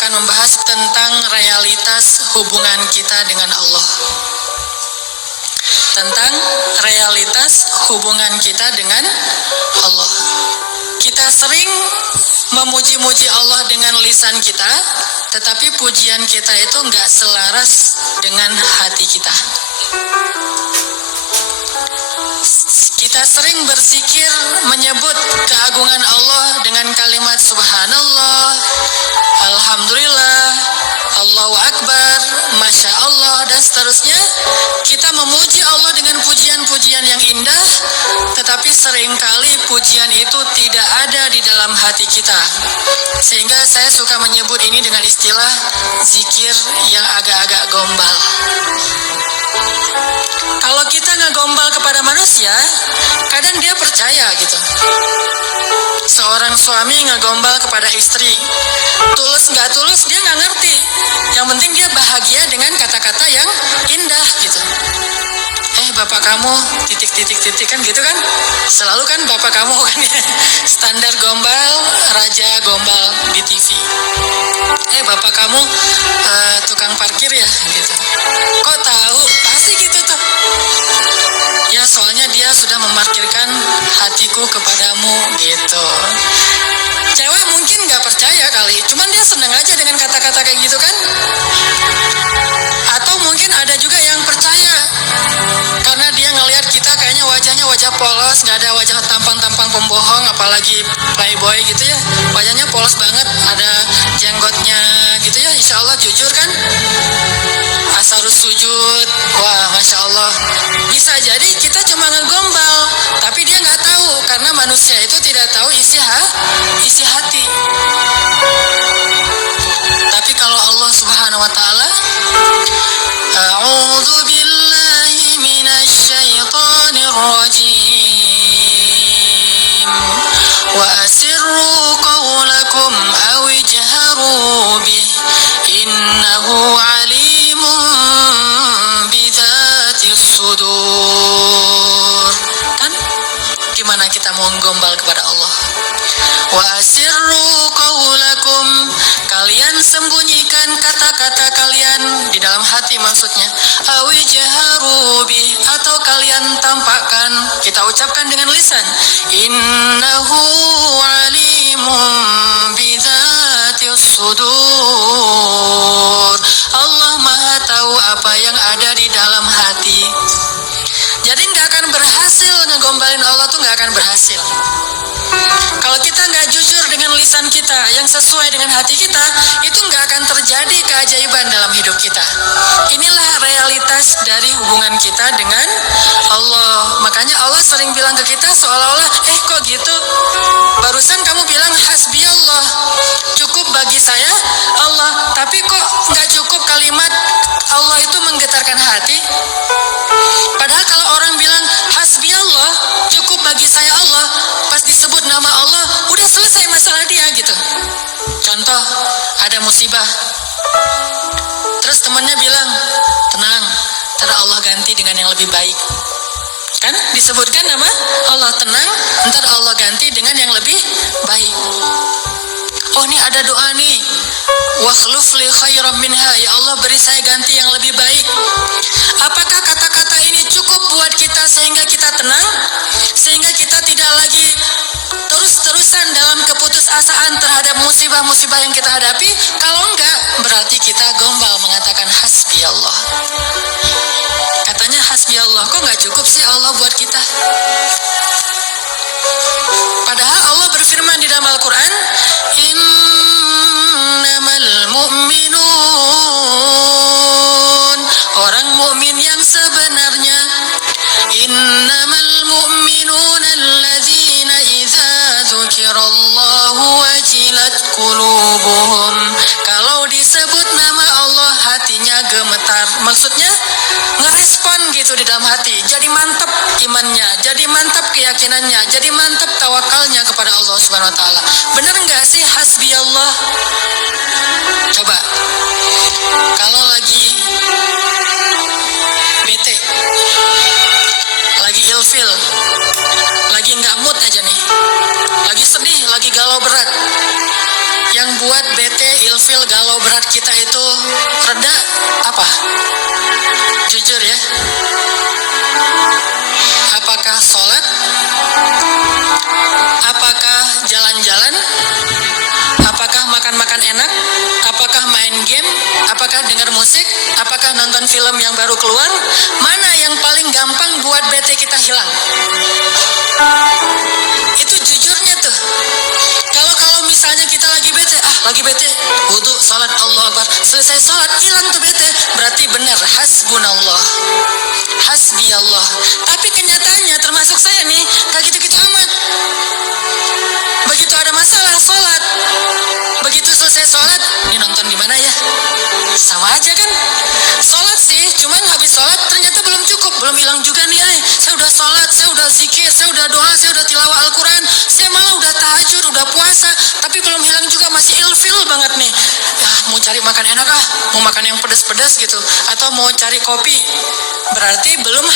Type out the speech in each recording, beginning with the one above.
akan membahas tentang realitas hubungan kita dengan Allah. Tentang realitas hubungan kita dengan Allah. Kita sering memuji-muji Allah dengan lisan kita, tetapi pujian kita itu nggak selaras dengan hati kita. Kita sering berzikir menyebut keagungan Allah dengan kalimat subhanallah, alhamdulillah, Allahu Akbar, Masya Allah, dan seterusnya. Kita memuji Allah dengan pujian-pujian yang indah, tetapi seringkali pujian itu tidak ada di dalam hati kita. Sehingga saya suka menyebut ini dengan istilah zikir yang agak-agak gombal. Kalau kita ngegombal kepada manusia, kadang dia percaya gitu. Seorang suami ngegombal kepada istri, tulus nggak tulus dia nggak ngerti. Yang penting dia bahagia dengan kata-kata yang indah gitu. Bapak kamu titik kan gitu kan, selalu kan bapak kamu kan ya, standar gombal, raja gombal di TV. Bapak kamu tukang parkir ya gitu. Kok tahu? Pasti gitu tuh. Ya soalnya dia sudah memarkirkan hatiku kepadamu gitu. Cewek mungkin nggak percaya kali, cuman dia seneng aja dengan kata-kata kayak gitu kan. Atau mungkin ada juga yang percaya karena dia ngelihat kita kayaknya wajahnya wajah polos, nggak ada wajah tampang-tampang pembohong, apalagi playboy gitu ya, wajahnya polos banget, ada jenggotnya gitu ya, insya Allah jujur kan, asarus sujud, wah masya Allah. Bisa jadi kita cuma ngegombal, tapi dia nggak tahu karena manusia itu tidak tahu isi hati. Tapi kalau Allah Subhanahu Wa Taala, A'udzu billahi minasy syaithanir rajim. Wa asirru qawlakum aw ijharu bih innahu alimun bidzatis sudur. Kan gimana kita mau gombal kepada Allah? Wa asirru qawlakum, kalian sembunyikan kata-kata kalian di dalam hati maksudnya. Awi jaharu bih, atau kalian tampakkan, kita ucapkan dengan lisan. Innahu alimun bidzatis sudur. Allah Maha tahu apa yang ada di dalam hati. Jadi nggak akan berhasil ngegombalin Allah tuh, nggak akan berhasil. Kalau kita nggak jujur dengan lisan kita yang sesuai dengan hati kita, itu nggak akan terjadi keajaiban dalam hidup kita. Inilah realitas dari hubungan kita dengan Allah. Makanya Allah sering bilang ke kita seolah-olah, kok gitu? Barusan kamu bilang hasbi Allah, cukup bagi saya Allah, tapi kok nggak cukup kalimat Allah itu menggetarkan hati? Padahal kalau orang bilang hasbi Allah, cukup bagi saya Allah, pas disebut nama Allah, udah selesai masalah dia gitu. Contoh, ada musibah, terus temannya bilang, tenang, ntar Allah ganti dengan yang lebih baik. Kan disebutkan nama Allah, tenang, ntar Allah ganti dengan yang lebih baik. Oh ini ada doa nih, wakhluf li khairam minha, ya Allah beri saya ganti yang lebih baik. Apakah kata-kata ini cukup buat kita sehingga kita tenang, sehingga kita tidak lagi terus-terusan dalam keputusasaan terhadap musibah-musibah yang kita hadapi? Kalau enggak, berarti kita gombal mengatakan hasbi Allah. Katanya hasbi Allah, kok nggak cukup sih Allah buat kita? Padahal Allah berfirman di dalam Al-Quran, innamal mu'minun, orang mukmin yang sebenarnya, innamal mu'minun alladzina idza dzukirallahu wajilat qulubuhum. Kalau disebut nama Allah hatinya gemetar, maksudnya ngerespon gitu di dalam hati, jadi mantap imannya, jadi mantap keyakinannya, jadi mantap tawakalnya kepada Allah Subhanahu Wa Taala. Bener nggak sih hasbi Allah? Coba kalau lagi bete, lagi ilfil, lagi nggak mood aja nih, lagi sedih, lagi galau berat, yang membuat bete, ilfil, galau, berat kita itu reda? Apa? Jujur ya. Apakah sholat? Apakah jalan-jalan? Apakah makan-makan enak? Apakah main game? Apakah dengar musik? Apakah nonton film yang baru keluar? Mana yang paling gampang buat bete kita hilang? Itu jujurnya tuh. Kalau misalnya kita lagi bete, wudu, sholat, Allah Akbar, selesai sholat hilang tuh bete, berarti benar, hasbunallah, hasbiyallah. Tapi kenyataannya termasuk saya nih, gak gitu-gitu amat. Begitu ada masalah sholat, begitu selesai sholat, ini nonton di mana ya? Sama aja kan? Sholat sih, cuman habis sholat ternyata belum cukup, belum hilang juga nih. Saya udah sholat, saya udah zikir, saya udah doa, saya udah tilawah Al-Quran, saya malah udah tahajud, udah puasa, tapi belum hilang juga, masih ilfil banget nih. Ya, mau cari makan enak mau makan yang pedas-pedas gitu, atau mau cari kopi, berarti belum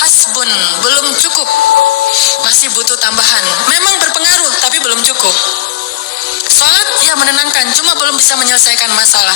hasbun, belum cukup, masih butuh tambahan. Memang berpengaruh, tapi belum cukup. Sholat ya menenangkan, cuma belum bisa menyelesaikan masalah.